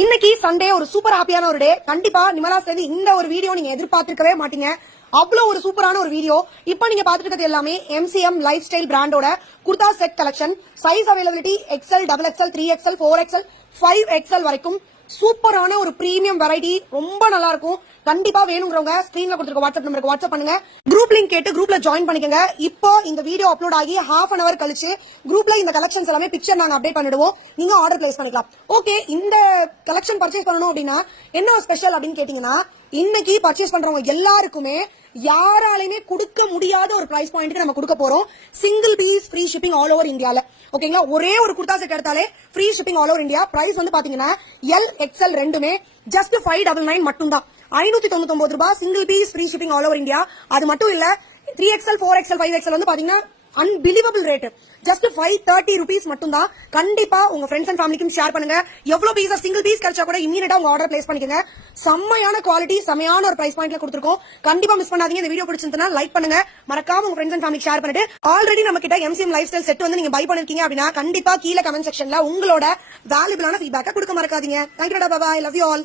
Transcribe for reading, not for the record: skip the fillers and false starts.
இன்னைக்கு சண்டே ஒரு சூப்பர் ஹாப்பியான ஒரு டே. கண்டிப்பா நிமலாஸ் இந்த ஒரு வீடியோ நீங்க எதிர்பார்த்திருக்கவே மாட்டீங்க. அவ்வளவு ஒரு சூப்பரான ஒரு வீடியோ. இப்ப நீங்க பாத்துட்டு இருக்கிறது எல்லாமே MCM லைஃப் ஸ்டைல் பிராண்டோட kurta set collection. Size availability XL, XXL, 3XL, 4XL, 5XL வரைக்கும் சூப்பரான ஒரு பிரீமியம் வெரைட்டி. ரொம்ப நல்லா இருக்கும். கண்டிப்பா வேணுங்கிறவங்க ஸ்கிரீன்ல கொடுத்திருக்க வாட்ஸ்அப் நம்பருக்கு வாட்ஸ்அப் பண்ணுங்க. குரூப் லிங்க் கேட்டு குரூப்ல ஜாயின் பண்ணிக்கங்க. இப்போ இந்த வீடியோ அப்லோட் ஆகி ஹாஃப் அன் அவர் கழிச்சு குரூப்ல இந்த கலெக்ஷன்ஸ் எல்லாமே பிக்சர் நாங்க அப்டேட் பண்ணிடுவோம். நீங்க ஆர்டர் பிளேஸ் பண்ணிக்கலாம். ஓகே, இந்த கலெக்ஷன் பர்ச்சேஸ் பண்ணணும் அப்படின்னா என்ன ஸ்பெஷல் அப்படின்னு கேட்டீங்கன்னா, இன்னைக்கு பர்ச்சேஸ் பண்றவங்க எல்லாருக்குமே யாராலையுமே கொடுக்க முடியாத ஒரு பிரைஸ் பாயிண்ட்க்கு நம்ம கொடுக்க போறோம். Single piece free shipping all over இந்தியால. ஓகேங்களா, ஒரே ஒரு குர்தா செட் எடுத்தாலே free shipping all over India. Price வந்து பாத்தீங்கன்னா L, XL ரெண்டுமே ஜஸ்ட் 599 மட்டும் தான். 599 ரூபாய் single piece free shipping all over India. அது மட்டும் இல்ல 3XL, 4XL, 5XL வந்து பாத்தீங்கன்னா அன்பிலீவபிள் ரேட். ஜஸ்ட் 530 rupees மட்டும் தான். கண்டிப்பா உங்க ஃப்ரெண்ட்ஸ் அண்ட் ஃபேமிலிக்கும் ஷேர் பண்ணுங்க. எவ்வளவு பீஸ் சிங்கிள் பீஸ் கிடைச்சா கூட இம்மீடியட்டா உங்க ஆர்டர் பிளேஸ் பண்ணிக்கங்க. செம்மையான குவாலிட்டி, செம்மையான ஒரு பிரைஸ் பாயிண்ட்ல கொடுத்திருக்கோம். கண்டிப்பா மிஸ் பண்ணாதீங்க. இந்த வீடியோ பிடிச்சிருந்தா லைக் பண்ணுங்க. மறக்காம உங்க ஃப்ரெண்ட்ஸ் அண்ட் ஃபேமிலிக்கு ஷேர் பண்ணிட்டு ஆல்ரெடி நம்ம கிட்ட MCM லைஃப் ஸ்டைல் செட் வந்து நீங்க பை பண்ணிருக்கீங்க அப்படின்னா கண்டிப்பா கீழே கமெண்ட் செக்ஷன்ல உங்களோட வேல்யூபிளான ஃபீட்பேக் கொடுக்க மறக்காதீங்க. Thank you, bye bye, love you all.